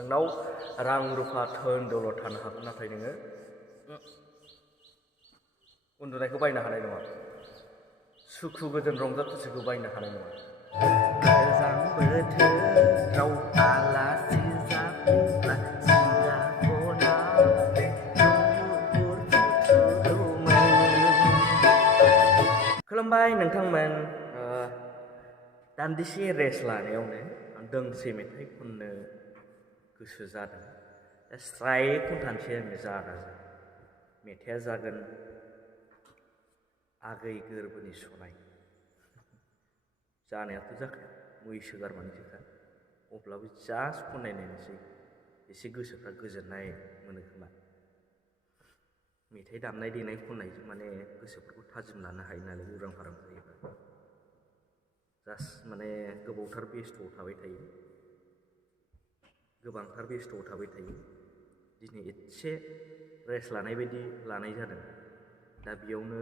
नोंनाव रां रुफा धोन दौलत थानो हागौ नाथाय नोङो उन्दुनायखौ बायनो हानाय नङा सुखु गोजोन रंजा खुसिखौ बायनो हानाय नङा गोजां बोथोराव आलासि जाफैब्ला सिंगाखनाव खुलुमबाय नोंथांमोन दान्दिसे रेस्ट लानायावनो आं दोंसे मेथाइ खननो गोसो जादों दा स्राय खनथानसै आङो जागाजों मेथाइया जागोन आगै गोरबोनि सनाय जानायाथ' जाखाया मैसो गारमानि जोखा अब्लाबो जास्ट खननाय नायनोसै एसे गोसोफ्रा गोजोननाय मोनो खोमा मेथाइ दामनाय देनाय खननायजों माने गोसोफोरखौ थाजिम लानो हायो नालाय उरां फारां जायोबा जास्ट माने गोबांथार बेस्थ'आव थाबाय थायो गोबांथार बेस्थ'आव थाबाय थायो दिनै एसे रेस्ट लानाय बायदि लानाय जादों दा बेयावनो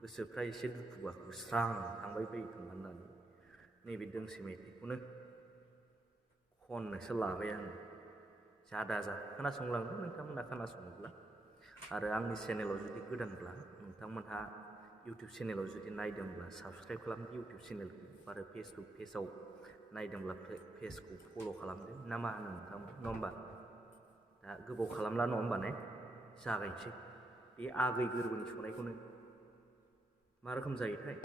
गोसोफ्रा एसे दुखु आखु स्रां थांबाय बायो खोमा होननानै नैबे दोंसे मेथाइखौनो खननोसो लाबाय आङो जादा जा खोनासंलांदो नोंथांमोनहा खोनासङोब्ला आरो आंनि चेनेलाव जुदि गोदानब्ला नोंथांमोनहा इउटुब चेनेलाव जुदि नायदोंब्ला साबसक्राइब खालामदो इउटुब चेनेलखौ आरो फेसबुक पेजाव नायदोंब्ला पेजखौ फल' खालामदो ना मा होनो नोंथांमोन नङा होमबा दा गोबाव खालामला नङा होमबा ने जागायनोसै बे आगै गोरबोनि सनायखौनो मा रोखोम जायोथाय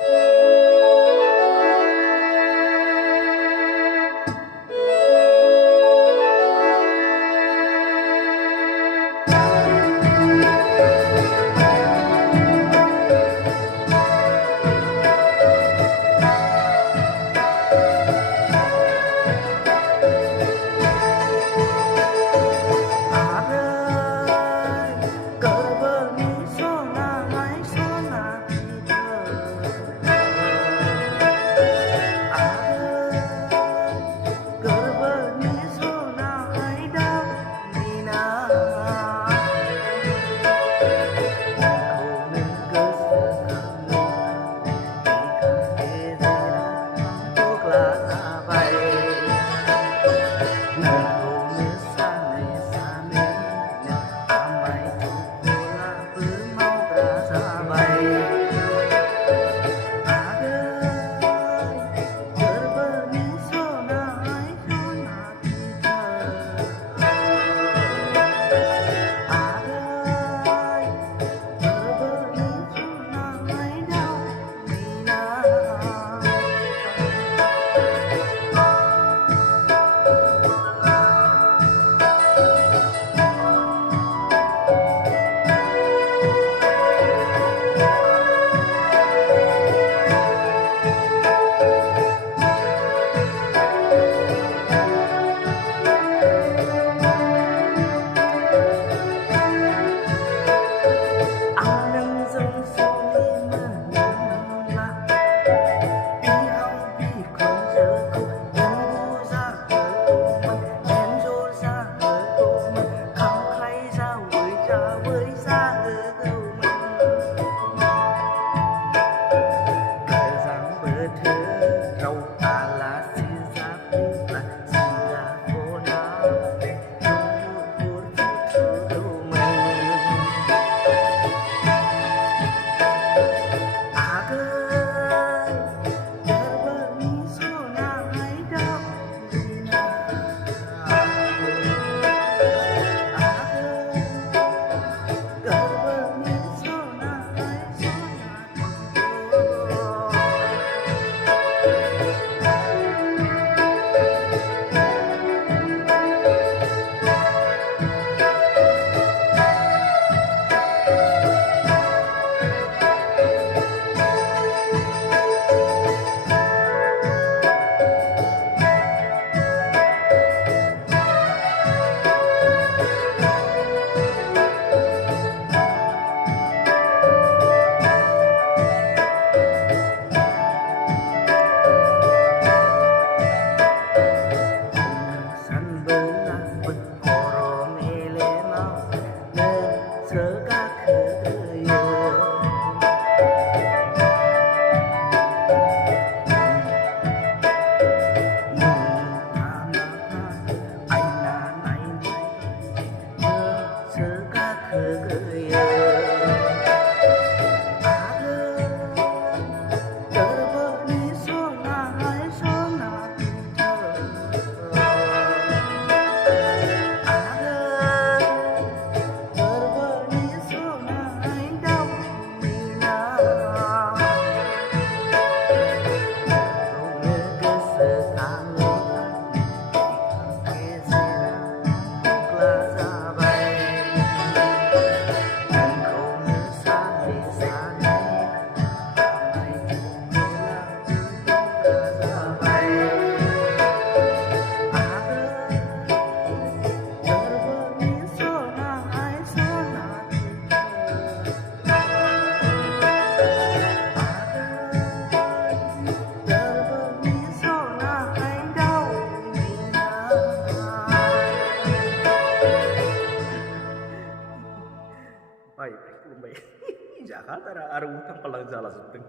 जाखादारा आरो उल्थां फाल्थां जालाजोबदों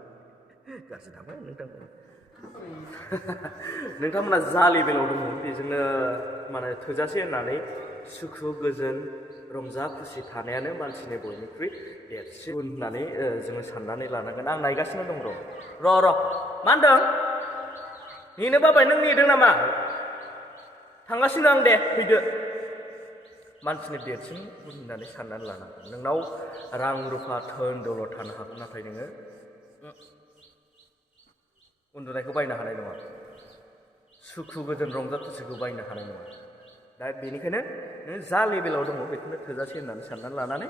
गाज्रि थांबाय नोंथांमोना नोंथांमोना जा लेभेलाव दङ बेजोंनो माने थोजासे होननानै सुखु गोजोन रंजा खुसि थानायानो मानसिनि बयनिख्रुइ देरसिन गुन होननानै जोङो साननानै लानांगोन आं नायगासिनो दं र' मा होनदों नेनो बाबाय नों नेदों नामा थांगासिनो आं दे फैदो मानसिनि देरसिन गुन होननानै साननानै लानांगोन नोंनाव रां रुफा धोन दौलत थानो हागौ नाथाय नोङो उन्दुनायखौ बायनो हानाय नङा सुखु गोजोन रंजा खुसिखौ बायनो हानाय नङा दा बेनिखायनो नों जा लेभेलाव दङ बेखौनो थोजासे होननानै साननानै लानानै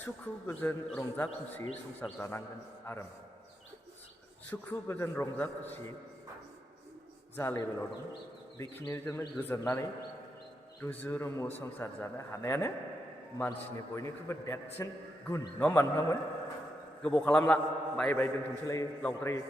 सुखु गोजोन रंजा खुसि संसार जानांगोन आरो सुखु गोजोन रंजा खुसि जा लेभेलाव दं बेखिनिजोंनो गोजोननानै रुजु रुमु संसार जानो हानायानो मानसिनि बयनिख्रुइबो देरसिन गुन नङा होमबा नोंथांमोन गोबाव खालामला बाय दोनथ'नोसैलाय लावद्रायो